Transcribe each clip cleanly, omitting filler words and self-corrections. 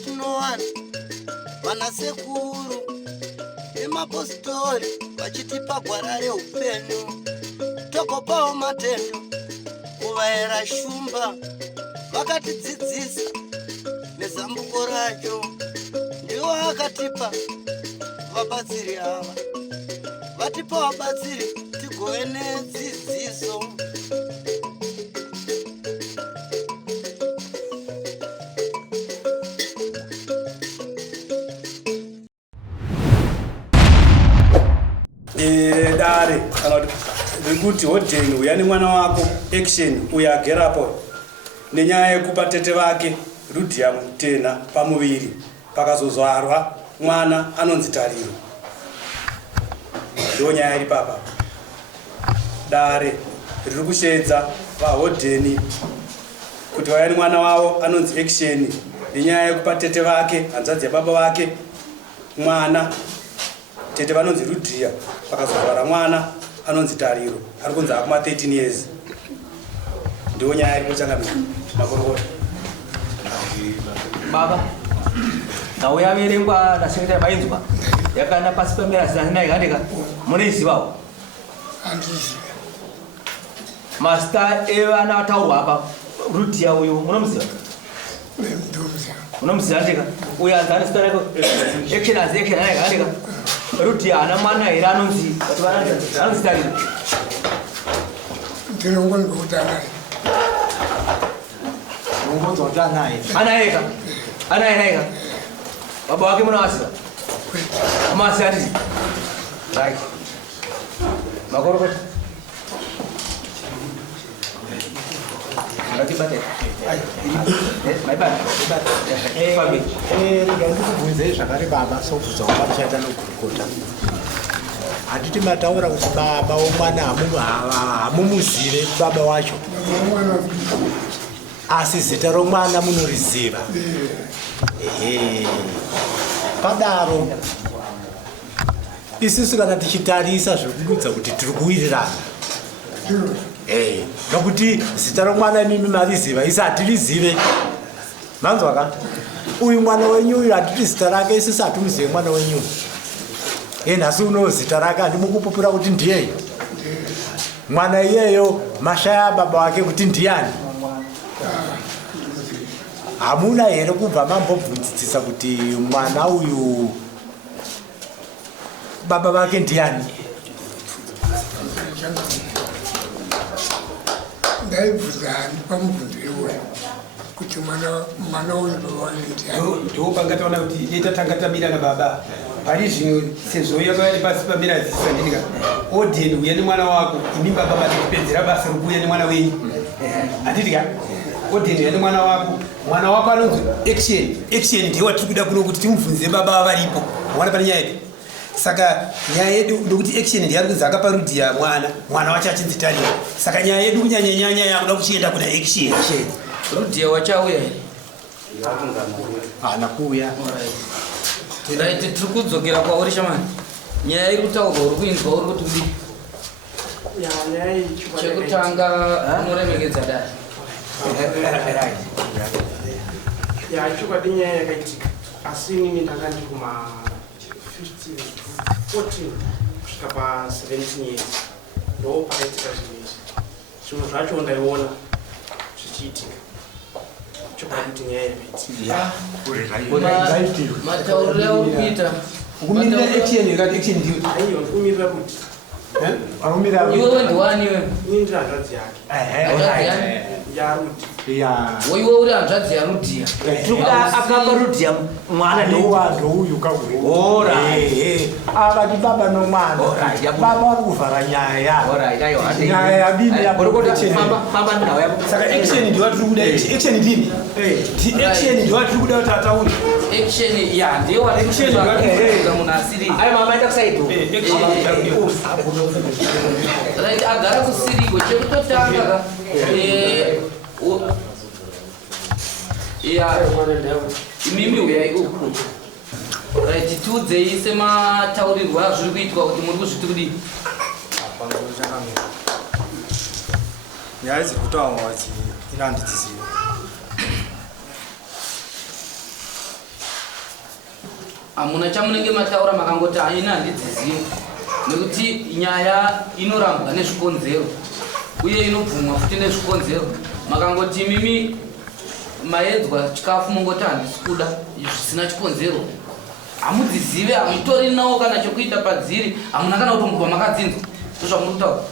atinowana vanasekuru nemapostori vachitipa gwara reupenyu. Tokopawo matendo kuvaera shumba, vakatidzidzisa nezambuko racho. Ndiwo akatipa vabatsiri ava, vatipa vabatsiri tigove nedzidziso. Dare kana kuti hodheni uyani mwana wako action uyagerapo nenyaya yekupa tete vake Rudia Mutena pamuviri pakazozvarwa mwana anonzi Tariro. Ndiyo nyaya iri papa. Dare riri kushedza vahodheni kuti vayani mwana wavo anonzi action nenyaya yekupa tete vake hanzvadzi yababa vake mwana tete vanonzi Rudia pakazozvara mwana anonzi Tariro ari kunzi akuma 13 years. Ndiyo nyaya iri kuchangamira makorokota. Baba, kau ya verengwa na sekretari mainzwa yakana pasi pemera zina ikandika munozivawo andisi master evana vataurwa apa Rudia uyu munomuziva munomuziva ndika uyu anzani sita rako action ikandika Rudia ana mwana here anonzi Tariro ndinongoni kutanaye anaeka baba wake munawasiva amasi ati right makorokota ndikubvunzei zvakare baba sobvudza wakamuchaita nogurukota. Handiti mataura kuti baba womwana hamumuzive baba wacho, asi zita romwana munoriziva. Padaro isusu kana tichitarisa zvokuudza kuti tiri kuwirirana, nokuti zita romwana mimi mariziva, isi hatirizive. Manzwaka uyu mwana wenyu uyu hatiti zita rake, isusu hatumuzive mwana wenyu. Nhasi uno zita rake handimukupupura kuti ndiyei mwana iyeyo, mashaya baba wake kuti ndiani. Hamuna here kubva mambobvunzisisa kuti mwana uyu baba vake ndiani? ndaibvunza pamubvunzo iwoyo kuti mwana uyu baba wake ndiani. Ndopangataona kuti itatanga tamira nababa pari zvino sezvo yakava pasi pamira zisandika odheni uya nemwana wako imi baba vati kupedzera basa rokuuya nemwana wenyu handidya odheni uya nemwana wako anonzi action ndiye watiri kuda kuno kuti timubvunze baba varipo mwana pane nyaya yedu. Saka nyaya yedu ndokuti action ndiye ari kunzi akapa Rudia mwana wacho achinzi Tariro. Saka nyaya yedu kunyanya yakuda kuchienda kuna action. Rudia wachauya here Hana kuuya. tiri kudzokera kwauri shamani. Nyaya iri kutaurwa uri kuinzwa uri kuti kudi chekutanga unoremekedza Dare. Chokwadi nyaya yakaitika, asi inini ndanga ndiri kuma 14 kusvika pa17 years ndo pakaitika zvinhu izvi. Zvimwe zvacho ndaiona zvichiitika. Chokwadi kuti nyaya yakaitika. Matauriro auri kuita Ukumirira action yakati action ndiyo. Aiyo ndikumirira kuti iwewe ndiwani iwe? inini ndiri hanzvadzi yake. Yarudi. Iwe uri hanzvadzi yaRudia. Akapa Rudia mwana ndouyu kauri. Avati baba nomwana. Baba vari kuvhara nyaya. Nyaya yadini Baba nawe. Saka action ndiyo watiri kuda. Action ndini? Action ndiyo watiri kuda kuti ataure. Action ya ndiyo watiri kuda munasiri. ayo mama enda kusaido. Right, agara kusirigo chekutotanga imimi uyai uku. Right, tiudzei semataurirwa azviri kuitwa kuti muri kuzviti kudii? Nyaya dziri kutaurwa idzi ina handidzizivi. amuna chamunenge mataura makangoti aina handidzizivi nekuti nyaya inorambwa nezvikonzero uye inobvumwa futi nezvikonzero. Makangoti mimi maedzwa chikafu mongoti handisi kuda zvisina chikonzero, hamudzizive, hamutori nawo kana chokuita padziri, hamuna kana kutombwa makadzinzwa. Ndozvamuri kutaura.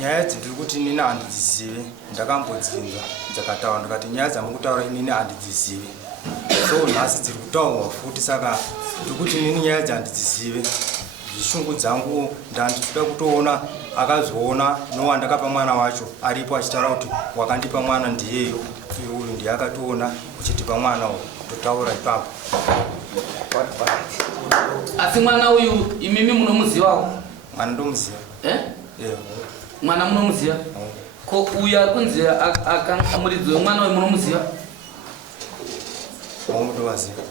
Nyaya dzindiri kuti inini handidzizive ndakambodzinzwa dzakataura ndikati nyaya dzamukutaura inini handidzizive, so nhasi dziri kutaurwa futi. Saka ndiri kuti inini nyaya dzahandidzizive zvishungu dzangu ndandichida kutoona akazoona nowandakapa mwana wacho aripo achitaura kuti wakandipa mwana ndiyeyo, uyu ndiye akatoona uchitipa mwana totaura ipapo. Asi mwana uyu imimi munomuzivawo? Mwana ndomuziva. Mwana munomuziva? Ko uyu ari kunzi muridzi wemwana uyu munomuziva? Wamutovaziva.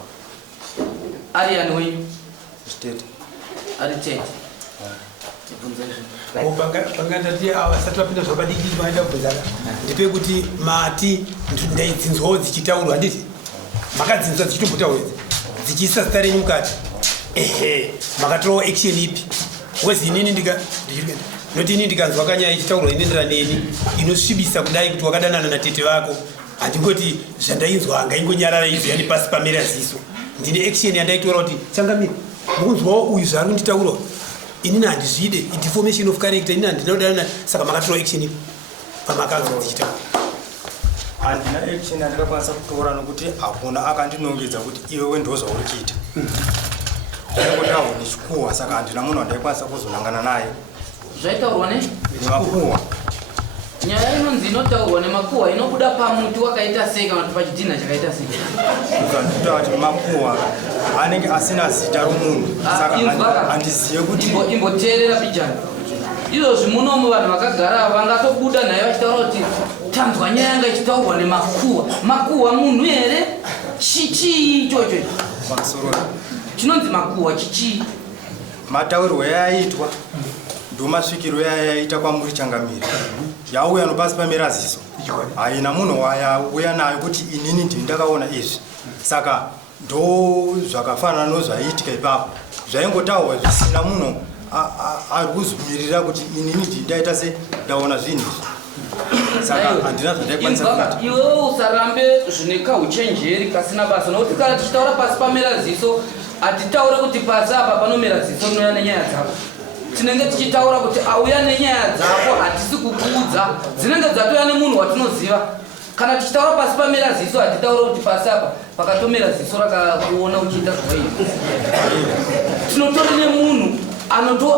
Ari yani wenyu? Chitete. Ari tete. Pangandati avasati vapinda zvakadikiti vaenda kubvunzana ndipe kuti mati ndaidzinzwawo dzichitaurwa handiti makadzinzwa dzichitombotaurwa idzi dzichiisa zita renyu mukati. Makatorawo action ipi? Wezi inini noti ini ndikanzwa kanyaya ichitaurwa inoenderana neni inosvibisa kudai kuti wakadanana natete vako, handingoti zvandainzwa hangaingonyarara izvo yani pasi pamera ziso. Ndine action yandaitora kuti changamira mukunzwawo uyu zvaari kunditaurawo inini handizvide deformation of character inini handinodanana. Saka makatora action ipi pamakanzwa dzichitaura? Handina action yandakakwanisa kutora nokuti hakuna akandinongedza kuti iwe ndozvauri kuita. Ndaingotaurwa nechikuhwa, saka handina munhu wandaikwanisa kuzonangana naye. Zvaitaurwa nemakuhwa. Nyaya inonzi inotaurwa nemakuhwa inobuda pamuti wakaita sei kana kuti pachidhina chakaita sei? Ukanditaura kuti makuhwa anenge asina zita romunhu, saka handizive kuti imboteerera pijani. Izvozvi munomu vanhu vakagara vangatobuda naye vachitaura kuti tanzwa nyaya yanga ichitaurwa nemakuhwa. Makuhwa munhu here? Chii ichocho? Chinonzi makuhwa chichii? mataurirwo yayaitwa ndomasvikiro yayaita kwamuri Changamire yauya nopasi pamera ziso. Haina munhu wayauya nayo kuti inini ndini ndakaona izvi, saka ndo zvakafanana nozvaiitika ipapo zvaingotaurwa zvisina munhu ari kuzomirira kuti inini ndini ndaita se ndaona zvinhu izvi. Saka handina zvandaikwanisa kuita. Iwewe usarambe zvine kauchenjeri kasina basa, nokuti kana tichitaura pasi pamera ziso hatitaure kuti pasi apa panomera ziso rinouya nenyaya dzako. Tinenge tichitaura kuti auya nenyaya dzako, hatisi kukuudza, dzinenge dzatoya nemunhu watinoziva. Kana tichitaura pasi pamera ziso hatitaure kuti pasi apa pakatomera ziso rakakuona uchiita zvakaipa. Tinotori nemunhu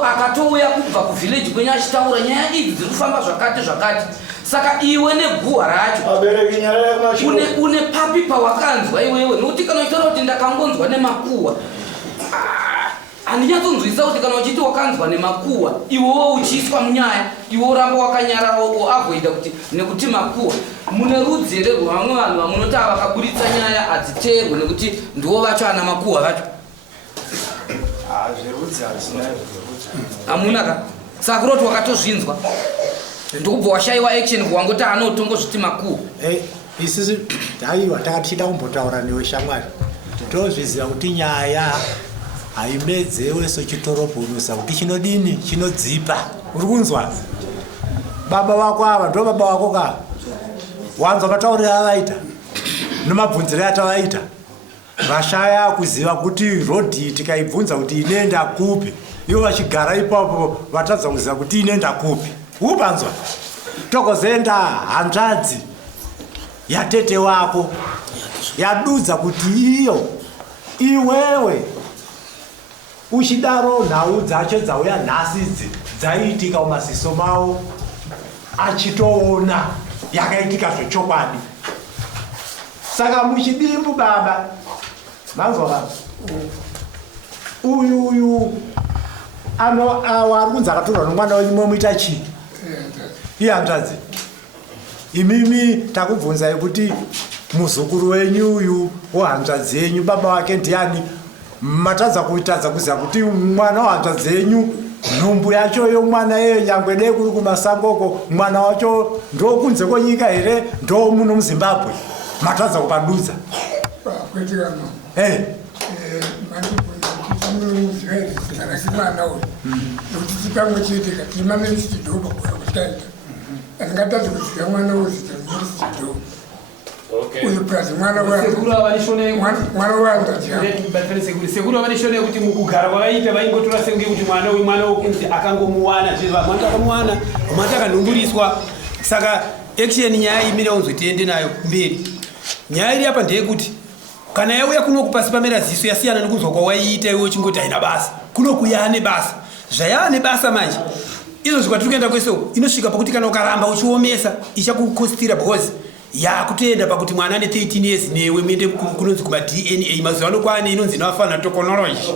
akatouya kubva kuvhileji kwenyu achitaura nyaya idzi dziri kufamba zvakati zvakati. Saka iwe neguhwa racho une papi pawakanzwa iwewe, nokuti kana uchitaura kuti ndakangonzwa nemakuhwa handinyatsonzwisa kuti kana uchiti wakanzwa nemakuhwa iwewo uchiiswa munyaya iwe uramba wakanyarara avoida kuti nekuti makuhwa. Mune rudzi here rwevamwe vanhu vamunoti vakaburitsa nyaya hadziteerwe nekuti ndiwo vacho ana makuhwa vacho? Hamuna ka? Saka kuroti wakatozvinzwa ndokubva washayiwa action kuwangoti anotongozviti makuhwa. Isusu haiwa takatichida kumbotaura newe shamwari tozviziva kuti nyaya haimedzewe sochitoropunusa kuti chinodini chinodzipa. Uri kunzwa? Baba vako ava ndo baba vako ka wanzwa matauriro avaita nemabvunziro atavaita, vashaya kuziva kuti rodhi tikaibvunza kuti inenda kupi, ivo vachigara ipapo vatadza kuziva kuti inenda kupi. Upanzwa? Tokozenda hanzvadzi yatete wako yadudza kuti iyo iwewe uchidaro nhau dzacho dzauya nhasi idzi dzaiitika mumaziso mavo achitoona yakaitika zvechokwadi. Saka muchidimbu baba manzwa baba uyu ari kunzi akatorwa nomwana wenyu momuita chii? Iye hanzvadzi imimi takubvunzai kuti muzukuru wenyu uyu wohanzvadzi yenyu baba wake ndiani? Matadza kuitadza kuziva kuti mwana wahanzvadzi yenyu nhumbu yacho yomwana yeyo nyangwe dei kuri kumasangoko mwana wacho ndo kunze kwenyika here ndo muno muZimbabwe matadza kupadudza. mwana uyu nokuti tipamwe chete kati maministidhoba kutaita andingatazi kuziva mwana uyu zita ministidhoba uyu plus mwana sekuru avanishone kuti mukugara kwavaita vaingotora senge kuti mwana uyu mwana wokunzi akangomuwana zvamwanta akamuwana vamwanta akanhumburiswa saka action nyaya imira unzwe tiende nayo mberi. Nyaya iri apa ndeyekuti kana yauya kunoku pasi pamera ziso yasiyana nekunzwa kwawaiita iwe uchingoti haina basa kunoku yaane basa zvayaane basa manje izvo kwatiri kuenda kwese inosvika pakuti kana ukaramba uchiomesa ichakukostira because yakutoenda pakuti mwana ane 13 years newe muende kunonzi kumadna mazuva ano kwaane inonzi inofanira technology.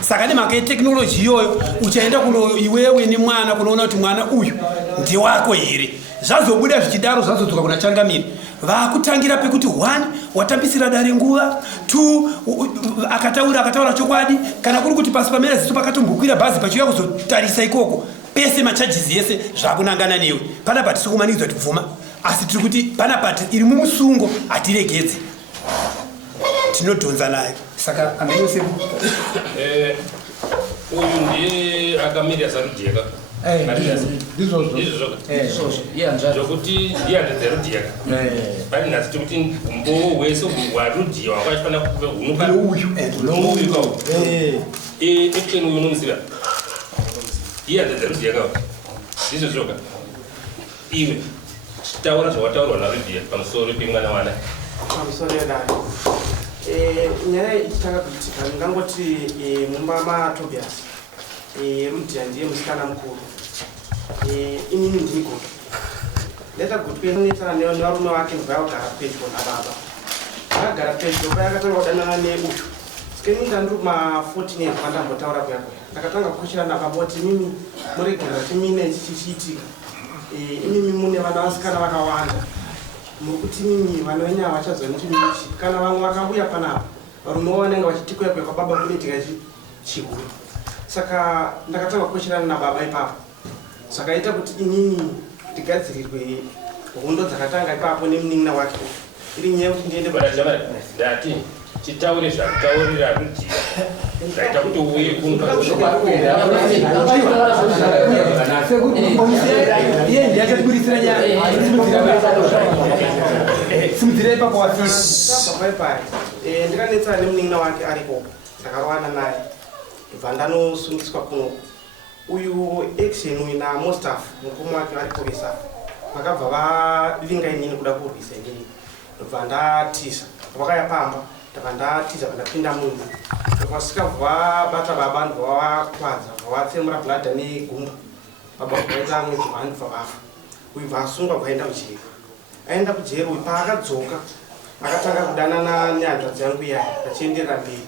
Saka nemhaka yeteknoloji iyoyo uchaenda kuno iwewe nemwana kunoona kuti mwana uyu ndewako here zvazobuda zvichidaro zvazodzoka kuna changamiri vakutangira pekuti 1 watambisira dare nguva 2 akataura chokwadi kana kuri kuti pasi pamera ziso pakatombokwira bhazi pachiuya kuzotarisa ikoko pese machajisi yese zvakunangana newe panapa tisikumanidzwa tibvuma asi tiri kuti panapa iri mumusungo hatiregedze tinodhonza nayo saka angaose uyu ndiye akamiri asarudhiyeka zvokuti ndiandedzerudhiyeka pani nhasi tikuti mbowo wese warudhiwa wakafanira kuve hunukauyuka ekeni uyu unomuziva iye andedzerudhiyeka ndizvo zvoka iwe taura zvawataurwa narudhiya pamusoro pemwana wana pamusoro yedare nyaya ichitanga kuitika ndingangoti mumba matobias rudhiya ndiye musikana mukuru inini ndinigota leta kuti kuenetsana nevarume vake vayagara pedyo nababa vakagara pedyo payakatanga kudanana neuyu sikeninda ndiri kuma14 years pandambotaura kuyakuya ndakatanga kukushira nababa kuti mimi muregerera timine chichiitika imimi mune vana vasikana vakawanda mukuti mimi vana venyaya vachazonitimichi kana vamwe vakauya panapa varumewo vanenge vachitikuyakuya kwababa kunoitika chihuru saka ndakatanga kukushirana nababa ipapo saka ita kuti inini ndigadzirirwe hundo dzakatanga ipapo nemunin'ina wake iri nyaya kuti ndiende ndati chitaure zvakutaurira rudhiya ndaita kuti uye iye ndiyachatiburisira nyaya simudzirei papawapaipai ndikanetsana nemunin'ina wake aripo ndakarowana naye bva ndanosungiswa kuno uyu action uyu namostaf mukuru wake variporesa vakabva vavinga inini kuda kurwisa inini ndobva ndatisa vakaya pamba ndabva ndatiza vandapinda munhu ndokasvika vabata baba ndobva vakwadza vavatsemura bladha negumba baba vaita mwedzi 1 ndobva vafa uyu bva asungwa bvaenda kujeri aenda kujeri uyu paakadzoka akatanga kudanana nehanzvadzi yangu iya achienderera mberi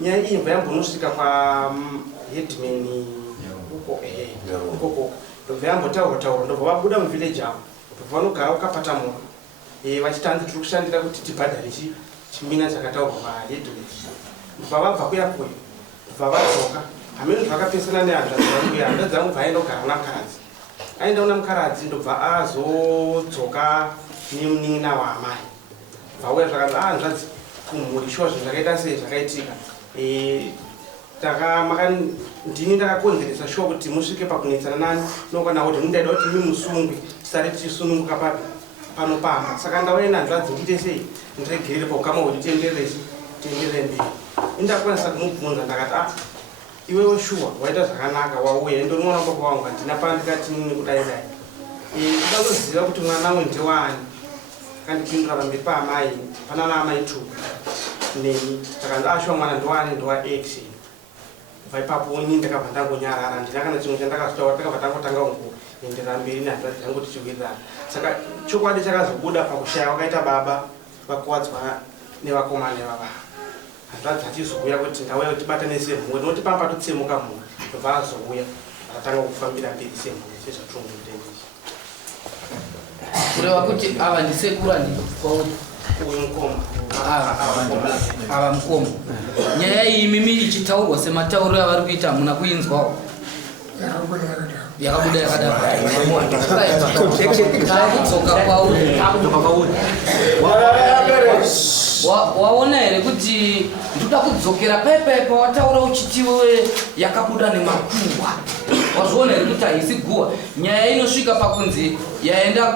nyaya iyi mbva yambonosvika kwahedman ukoko ndobva yambotaura ndobva vabuda muvillage avo ndobva vanogara ukapatamuka vachitanzi tiri kushandira kuti tibhadhare chimina chakataurwa vahedman ndobva vabva kuyakuyo ndobva vadzoka hamene zvakapesana nehanzvadzi yangu iya hanzvadzi yangu bva aenda kugara una mukaradzi aenda una mukaradzi ndobva azodzoka nemunin'ina waamai vauya zvakanzi hanzvadzi kumhuri shuwa zvinhu zvakaita sei zvakaitika ndini ndakakonzeresa shuwa kuti musvike pakunetsana nani nokana kuti ndaida kuti mimusungwe tisare tichisununguka panopamba saka ndauya nanzvadzi ndiite sei ndiregerere paukama kuti tienderere mberi indakwanisa kumubvunza ndakati iwewe shuwa waita zvakanaka wauya ndori mwana baba wangu handina pandikati nini kudaidai ndidangoziva kuti mwana wangu ndewani kandipindura pamberi paamai panana amai 2 neni takanzi ashuwa mwana ndowani ndowa action vaipapo ini ndakabva ndangonyarara handina kana chimwe chandakazitaura takabva tangotanga ungu enderera mberi nehanzvadzi yangu tichiwirirana saka chokwadi chakazobuda pakushaya wakaita baba vakuwadzwa nevakomana vava hanzvadzi achizouya kuti ndauya kuti tibatane semhuri noti pamba totsemuka mhuri ndobva azouya akatanga kufambira mberi semhuri sezvatirongomutendezi kureva kuti ava ndisekuru andi uyu mukoma ava mukoma nyaya iyi mimi ichitaurwa sematauriro avari kuita hamuna kuinzwawo yakabuda yakadakudzoka kwauri waona here kuti ndoda kudzokera paipa wataura uchiti wewe yakabuda nemakuhwa. Wazviona here kuti haisi guhwa. Nyaya inosvika pakunzi yaenda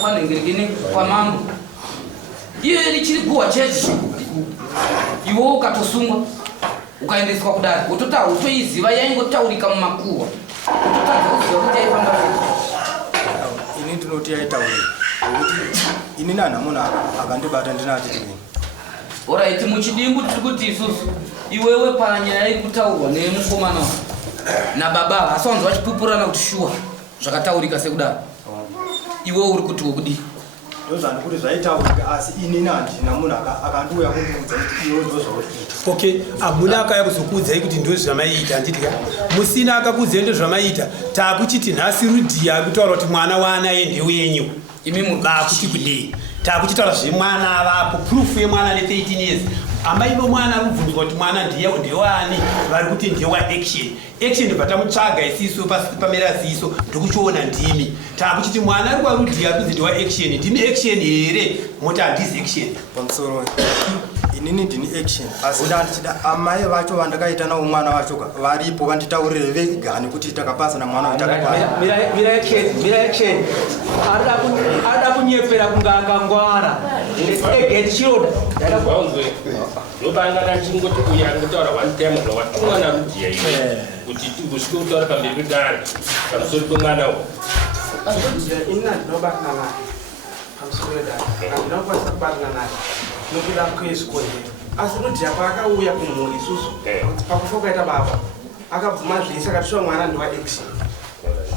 kwanhengerekeni kwamambo. Iyo richiri guhwa chete. Iwe ukatosungwa ukaendeswa kudare wototi hautoiziva yaingotaurika mumakuhwa. Wototadza kuziva kuti yaifamba sei. Ini ndinoti yaitaurika. Ini nanhamuna akandibata ndinati tini. Alright, muchidimbu tiri kuti isusu iwewe panyaya irikutaurwa nemukomana nababa asi wanzi vachipupurana kuti shuwa zvakataurika sekudaro. Iwewe uri kuti wokudii? Ndozvani kuti zvaitaurika asi ini handina munhu akandiuya kundiudza kuti iwe ndozvauita. Okay, amuna akaya kuzokuudzai kuti ndozvamaita handidya. Musina akakuudzai ndozvamaita. Takuchiti nhasi Rudhia akutaura kuti mwana waanaye ndeuyenyu. Imi mubakuti kudii? Takuchitaura zvemwana avapo, proof yemwana ne13 years. Amai vomwana arikubvunzwa kuti mwana ndewani, vari kuti ndewa action. Action patamutsvaga isiso pamera ziso ndokuchiona ndimi. Takuchiti mwana ari kwaRudhia kunzi ndewa action. Ndimi action here, moti handisi action. Pamusoro inini ndini action asi ndandichida amai vacho vandakaita nawo mwana vacho varipo vanditaurire vegani kuti takapasana mwana watakapasa. Mira action. Arida kunyepera kunga akangwara. Egeti chiroda. Waunzwe. Lopanga chingoti kuya ngutaura one time watumwa na Rudhia iwe. Kuti kusvika kutaura pamberi pedare. Pamusoro pemwana uyu. Ina ndinobata naye. Pamusoro pedare. Ndinokwanisa kubata naye. Nokuda kwezvikoro asi Rudhia paakauya kumhuri isusu pakufa kwaita baba akabvuma zvese akati shuwa mwana ndiwa action.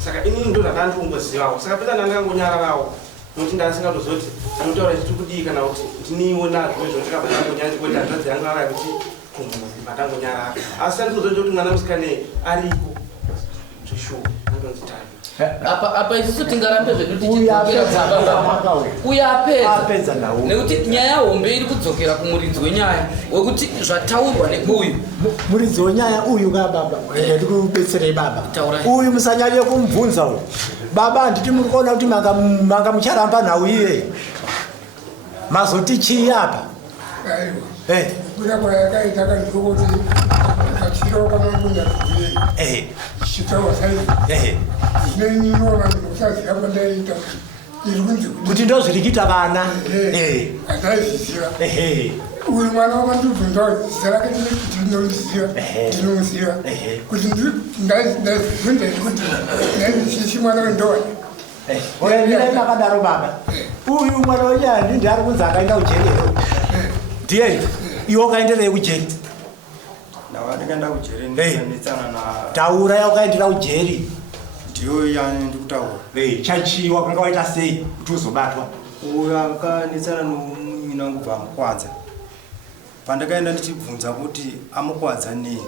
Saka inini ndo ndakandiumbozivawo saka peta ndangangonyararawo nokuti ndasingatozoti ndinotaura chiti kudii kana kuti ndiniona zvimwe zvondikabva ndangonyarara kuti handadzi yangu avaya kuti kumhuri patangonyarara asi ndandizozoti kuti mwana musikane ariko zvishuwa andonzitani. Apa isusu tingarambe zvedu tichidzokera kubaba uya apedza nekuti nyaya hombe iri kudzokera kumuridzi wenyaya wekuti zvataurwa neuyu muridzi wenyaya uyu kababa ndikubetserei baba uyu musanyanye kumubvunza uyu baba handiti muri kuona kuti manga mucharamba nhau iye mazoti chii apa kuda kwayakaita kandikuti kachiroka mamunyaruye chitawa sai zvinenyiwa vanhu kusaziva kwandaita iri kunzi kuti ndozviri kuita vana handaizviziva uyu mwana wakandibvunza zita rake ndinoziva ndinomuziva kuti ndaibvunza kuti ndaizichichi mwana wendowani oyandirai makadaro baba uyu mwana wenyaya ndari kunzi akaenda kujerero ndiye iwe ukaenderei kujeri? Ndakaenda kujeri nditsana na taura yaukaendera kujeri ndiyo yandikutaura. Chachiwa kwanga waita sei kuti uzobatwa? Uyo akanitsana nomunyina wangu kubva amukwadza. Pandakaenda ndichibvunza kuti amukwadza nei,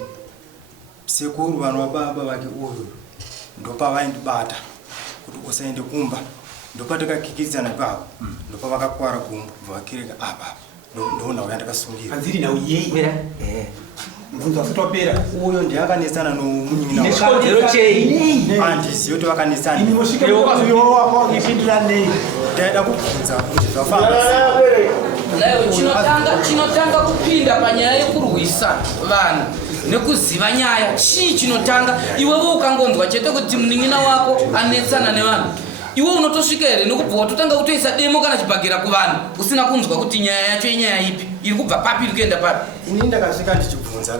sekuru vanhu vababa vake uyu ndopavaindibata kuti usaende kumba, ndopatakakikiridzana ipapo ndopavakakwara gumbo vakireka apa ndona uya ndakasungira anziri nawo yeyera mvunza kutopera uyo ndiakanetsana nomunyina nechikodzero chei handizivi kuti vakanetsana ipindira nei ndaida kubvunza kuti zvafamba chinotanga kupinda panyaya yekurwisa vanhu nekuziva nyaya chii chinotanga. Iwewe ukangonzwa chete kuti munin'ina wako anetsana nevanhu iwe unotosvika here nekubva watotanga kutoisa demo kana chibhagera kuvanhu usina kunzwa kuti nyaya yacho inyaya ipi iri kubva papi iri kuenda papi. Ini ndakasvika ndichibvunza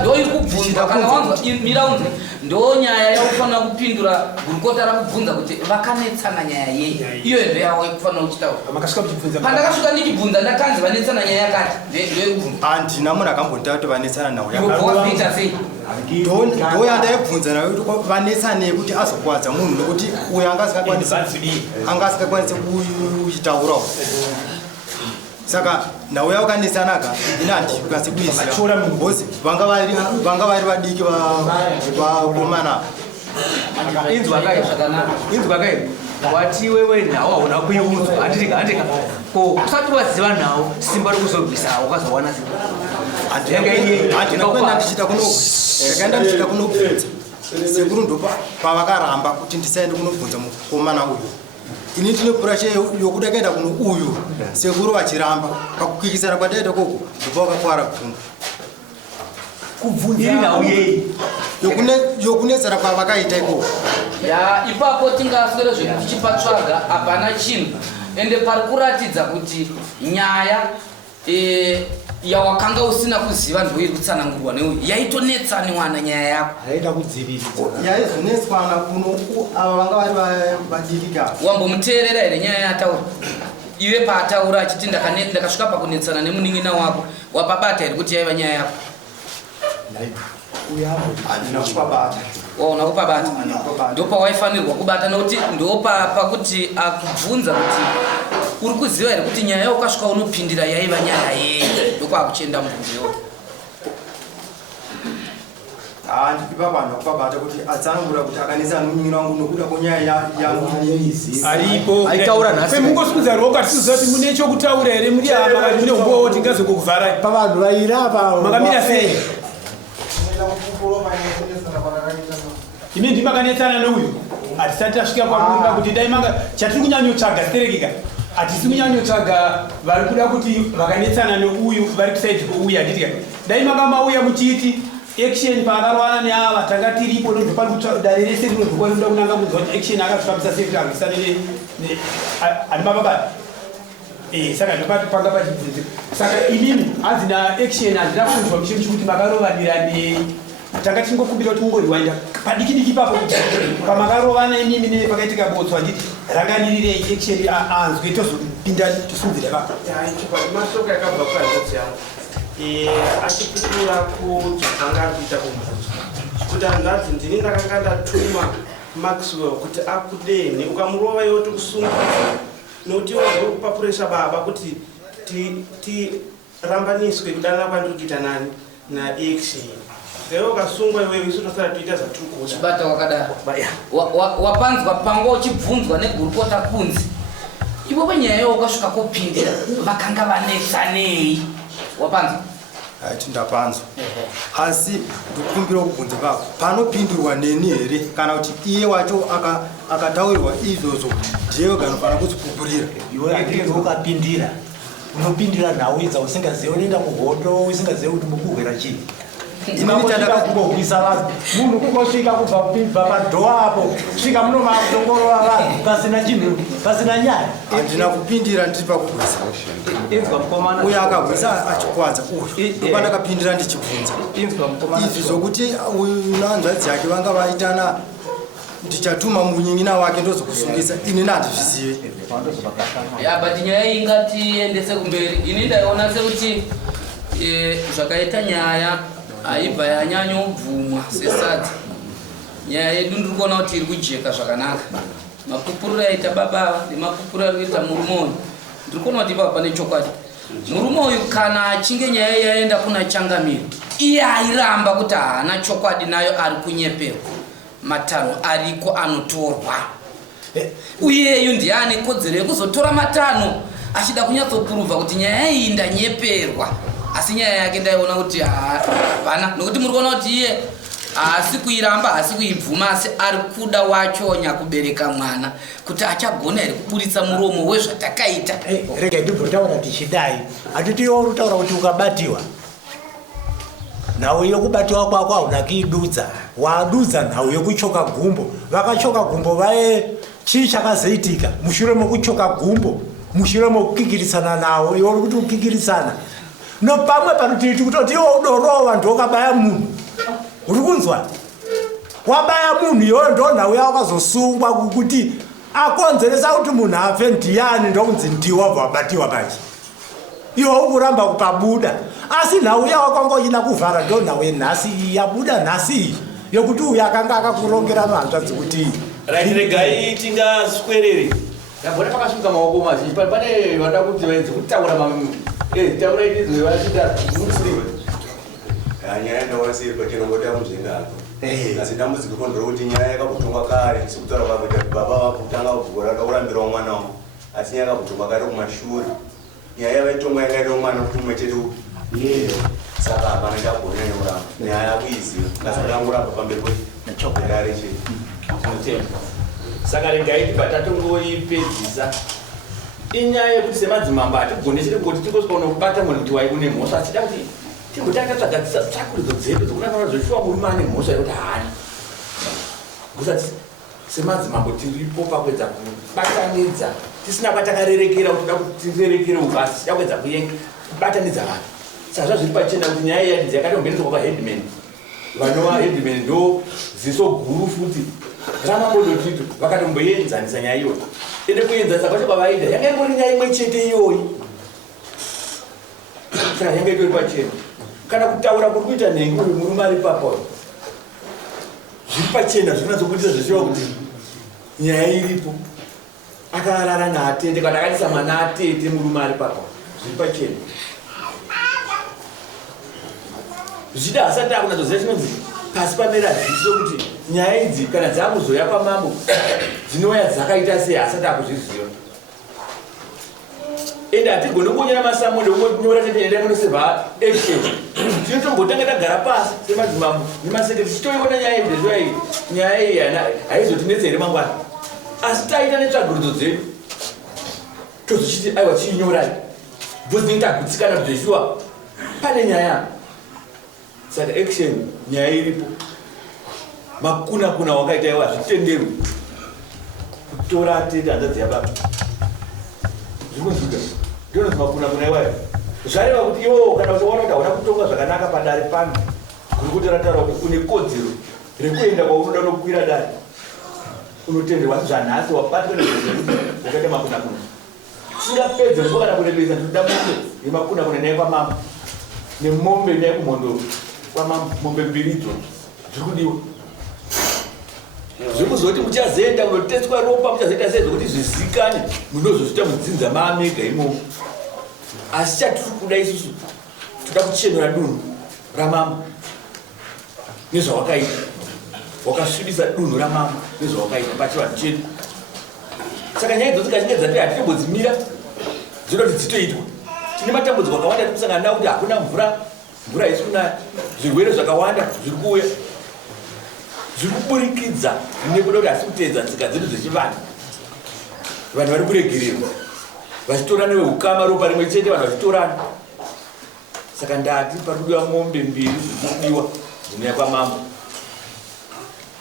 ndo iri kubvunzwa kana wanzwa mira unze ndo nyaya yakufanira kupindura gurukota rakubvunza kuti vakanetsana nyaya yei iyoyo ndo yawo yekufanira kuchitaura. Pandakasvika ndichibvunza ndakanzi vanetsana nyaya yakati ndoyekubvunza handina munhu akambondita kuti vanetsana nawo ivovaita sei ndo yandaibvunza nayo kuti vanetsanei kuti azokwadza munhu nokuti uyo anga asikakwanisi kuchitaurawo saka nawe yakanetsanaka ina handikasi kuiziva bhosi vanga vari vadiki vakomana inzwa kai wati wewe nawo hauna kuiudzwa handika ko usati waziva nawo simba rokuzorwisawo ukazowana ndakaenda ndichida kunobvunza sekuru ndo pavakaramba kuti ndisaende kunobvunza mukomana uyu ini tine pressure yokuda kaenda kuno uyu sekuru vachiramba pakukikisana kwataita koko ndopakakwara kubvunza yokunetsera kwavakaita ikoko ya ipapo tingaswere zvedu tichipatsvaga hapana chinhu ende pari kuratidza kuti nyaya yawakanga usina kuziva ndoiri kutsanangurwa neuyu yaitonetsa nemwana nyaya yako aida kudzivirira yaizonetswana kuno ava vanga vari vadikika wambomuteerera here nyaya yataura iwe paataura achiti ndakasvika pakunetsana nemunin'ina wako wapabata here kuti yaiva nyaya yako waona kupabata ndopawaifanirwa kubata nokuti ndopakuti akubvunza kuti uri kuziva here kuti nyaya yaukasvika unopindira yaiva nyaya yei ndokwakuchienda mubvunzo yote ndipipapanda kupabata kuti atsanangura kuti akanisa nomunyina wangu nokuda kwanyaya yangu aripo aitaura nhasi mungosukudza ruoko atisiziva kuti mune chokutaura here muri hama kati mune umbowo tingazokukuvharai pavanhu vairapa makamira sei imi ndimakanetsana neuyu hatisati tasvika pakuda kuti dai manga chatiri kunyanyotsvaga sterekika hatisi kunyanyotsvaga vari kuda kuti vakanetsana neuyu vari kusaiti kweuyu hatitika dai manga mauya muchiti action paakarovana neava tanga tiripo nodare rese rinodhukwa rinoda kunanga munzwa kuti action akazvikambisa sei kuti arwisane handimapabata saka ndopanga pachibvunzo saka inini hazina action handina kunzwa muchinhu chekuti makarovadira tanga tingokumbira kuti mungoriwainda padikidiki papo kuti pamakarovana imimi nepakaitika botswa nditi ranganirirei action anzwe tozopinda tosunzira papo mashoko yakabva kuhazotsi yangu achipupura kuzvakanga ari kuita kumhatso kuti handazi ndini ndakanga ndatuma Maxwell kuti akudeni ukamurova iwo tikusunga nokuti wazori kupa puresha baba kuti tirambaniswe kudanana kwandiri kuita nani naaction iwe ukasungwa iwewe isu tosara toita zvaturikuda chibata wakadaro wapanzwa pangwa uchibvunzwa negurukota kunzi ivo venyaya yaukasvika kopindira vakanga vanetsanei wapanzwa haiti ndapanzwa asi ndikukumbira kubvunza pako panopindurwa neni here kana kuti iye wacho akataurirwa izvozvo ndiye ganofanira kudzipupurira iwe andike ukapindira unopindira nhau idza usingazivi unoenda kuhondo usingazivi kuti mukugwera chii kungohwisa vanhu munhu kungosvika kubva padhoa apo svika munomatongorova vanhu pasina chinhu pasina nyaya handina kupindira ndiri pakuhwisa uyo akahwisa achikwadza uyu ndopandakapindira ndichibvunza izvi zvokuti uyu nehanzvadzi yake vanga vaitana ndichatuma munyin'ina wake ndozokusungisa ini handizvizive but nyaya iyi ngatiendese kumberi ini ndaiona sekuti zvakaita nyaya haibva yanyanya kubvumwa sesadza nyaya yedu ndiri kuona kuti iri kujeka zvakanaka mapupuriro aita baba nemapupuriro ari kuita murume uyu ndiri kuona kuti ipapa pane chokwadi murume uyu kana achinge nyaya yaenda kuna changamiro iye airamba kuti haana chokwadi nayo ari kunyeperwa matanho ariko anotorwa uyeyu ndiye ane kodzero yekuzotora matanho achida kunyatsopuruvha kuti nyaya iyi ndanyeperwa asi nyaya yake ndaiona kuti hapana nokuti muri kuona kuti iye haasi kuiramba haasi kuibvuma asi ari kuda wachonya kubereka mwana kuti achagona here kuburitsa muromo wezvatakaita rega ndibvotaura tichidai hatitiwo rutaura kuti ukabatiwa nhau yokubatiwa kwako hauna kuidudza wadudza nhau yokuchoka gumbo vakachoka gumbo vaye chii chakazoitika mushure mokuchoka gumbo mushure mokukikirisana nawo iwe uri kuti kukikirisana nopamwe panotiti kutoti iwo udorova ndokabaya munhu uri kunzwa wabaya munhu iyoyo ndo nhau yakazosungwa kuti akonzeresa kuti munhu afe ndiyani ndokunzi ndiwa bva wabatiwa pachi iwe ukuramba kupabuda asi nhau yawakangoina kuvhara ndo nhau yenhasi yabuda nhasi iyi yokuti uyu akanga akakurongera mahanzvadzi kuti regai tingaswerere yabona pakasvika maoko mazhinji pane vada kuti vaedze kutaura taura idzi vachita musiriwe nyaya ndawasiri pachinongota muzvingano asi dambudziko kondoro kuti nyaya yakakutongwa kare sekutaura kwakuita baba vakutanga kubvuko rakaurambirawo mwana wavo asi nyaya yakakutongwa kare kumashure nyaya yavaitongwa yakaitawo mwana kuti umwe chete saka hapana chagona neuramba nyaya yakuiziva ngasakanguramba pamberi kwedare chete saka regai batatongoipedzisa inyaya yekuti semadzimambo hatigonesere kuti tikosvika unokubata munhu kuti waikune mhosva achida kuti timbotanga tsvagadzisa tsvakurudzo dzedu dzokunanga zvochiwa murume ane mhosva yekuti haana gusati semadzimambo tiripo pakuedza kubatanidza tisina kwatakarerekera kuti toda kuti tirerekere ubasi tida kuedza kubatanidza vanhu saka zviri pachena kuti nyaya yadzi yakatomboendeswa kwaheadman vanova headman ndo ziso guru futi ramambodotito vakatomboenzanisa nyaya iyoyi ende kuenzanisa kwacho kwavaida yanga ingori nyaya imwe chete iyoyi saka yanga itori pachena kana kutaura kuri kuita nhengo uyu murume ari papa zviri pachena zvinatsokuitisa zvichiva kuti nyaya iripo akarara naatete kana akatisa mwana atete murume ari papa zviri pachena zvichida hasati akunatsoziva chinonzi pasi pamera ziso kuti nyaya idzi kana dzakuzoya pamambo dzinoya dzakaita sei hasati akuzviziva ende hatigone kunyora masamundi ungonyora chete enda munosevha action tinotombotanga tagara pasi semadzimambo nemaseketi tichitoiona nyaya idzezoya iyi nyaya iyi haizotinetsa here mangwana asi taita netsvagurudzo dzedu tozochiti aiwa chiinyorai bvudzi tagutsikana kuti zveshuwa pane nyaya saka action nyaya iripo makuna wakaita iwa hazvitenderwi kutora atete hanzadzi yababa zvikunzwika ndinozi makuna iwayo zvareva kuti iwo kana uchiona kuti hauna kutonga zvakanaka padare pano kuri kuti rataura kuti une kodzero rekuenda kwaunoda nokukwira dare unotenderwa zvanhasi wabatwa nezvekuti wakaita makuna singapedze ngo kana kurebesa ndinoda mombe yemakuna naye kwamambo nemombe naye kumhondoro kwamambo mombe mbiridzo zviri kudiwa zvikuzoti muchazoenda kunotetswa ropa muchazoita sei zvokuti zvizivikane munozozvita mudzinza maamega imomo asi chatiri kuda isusu toda kuchenura dunhu ramambo nezvawakaita wakasvibisa dunhu ramambo nezvawakaita pachivanhu chedu saka nyaya idzozi kachinge dzati hatitombodzimira dzinoda kuti dzitoitwa tine matambudziko akawanda tikusangana nawo kuti hakuna mvura isi kunaya zvirwere zvakawanda zviri kuuya zviri kuburikidza nekuda kuti hasi kuteedza nzika dzedu dzechivanhu vanhu vari kuregererwa vachitorana neveukama ropa rimwe chete vanhu vachitorana saka ndati pari kudiwa mombe mbiri zvirikudiwa dzinoya kwamambo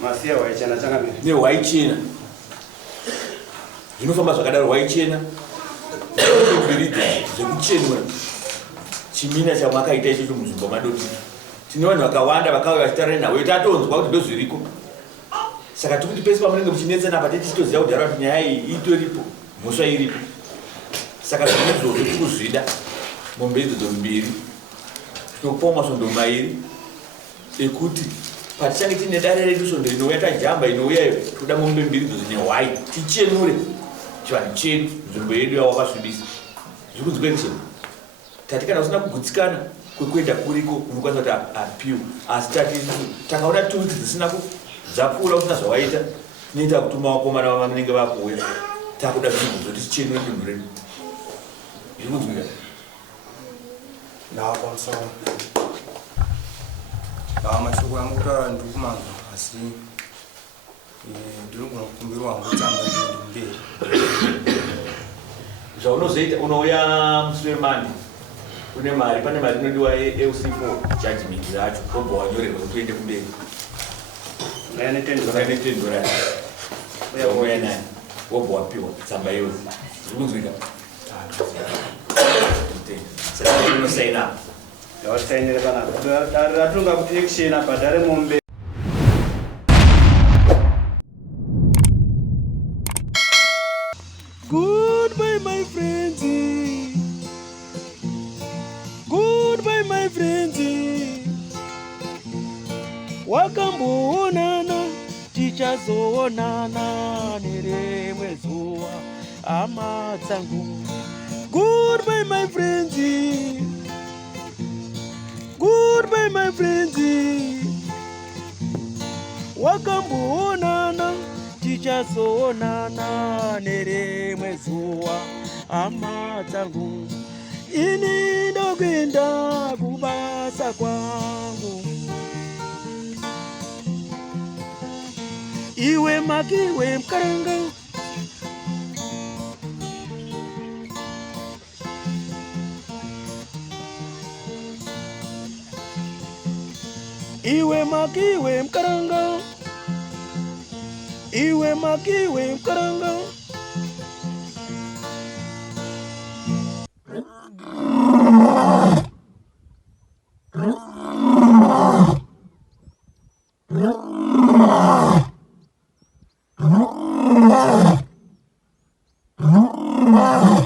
masiya hwaichena changamira nehwaichena zvinofamba zvakadaro hwaichena mbiri zvekuchenura chimina chamakaita ichocho munzvimbo madoti tine vanhu vakawanda vakauya vachitaura nenhau tatonzwa kuti ndozviriko saka tikuti pese pamunenge muchinetsana apa tichitoziva kudhara kuti nyaya iyi itoripo mhosva iripo saka zvinezvozvo tikuzvida mombe idzodzo mbiri tinopawo masvondo mairi ekuti patichange tiine dare redu svondo inouya tajamba inouyayo toda mombe mbiri idzodzo nehwai tichenure chivanhu chedu nzvimbo yedu yawakasvibisa zviri kunzwekisheni tati kana usina kugutsikana kwekuenda kuriko unokwanisa kuti apiwa asi tati takaona tuti dzisina dzapfuura usina zvawaita tinoita kutuma vakomana vavanenge vakuuya takuda zvinhu zoti tichenure dunhu redu zviri kunzwika ndakwanisa mashoko amukutaura ndiri kumanzwa asi ndiri kunokumbirwa ngotsamba mberi zvaunozoita unouya musi wemande kune mari pane mari inodiwa euc4 judgment racho obva wanyorerwa kuti uende kumberi $10 uya naye wobva wapiwa tsamba iyozi zviri kunzwika saka unosaina apa yawasainire panapa ratunga kuti action apa dare mombe Goodbye, my friends. Goodbye, my friends. Wakamboonana, tichazoonana nerimwe zuva, hama dzangu. Goodbye, my friends. Goodbye, my friends. Wakamboonana, tichazoonana nerimwe zuva, hama dzangu. Ini ndokwenda kubasa kwangu. iwe maki iwe mkaranga iwe maki iwe mkaranga iwe maki iwe mkaranga Ah!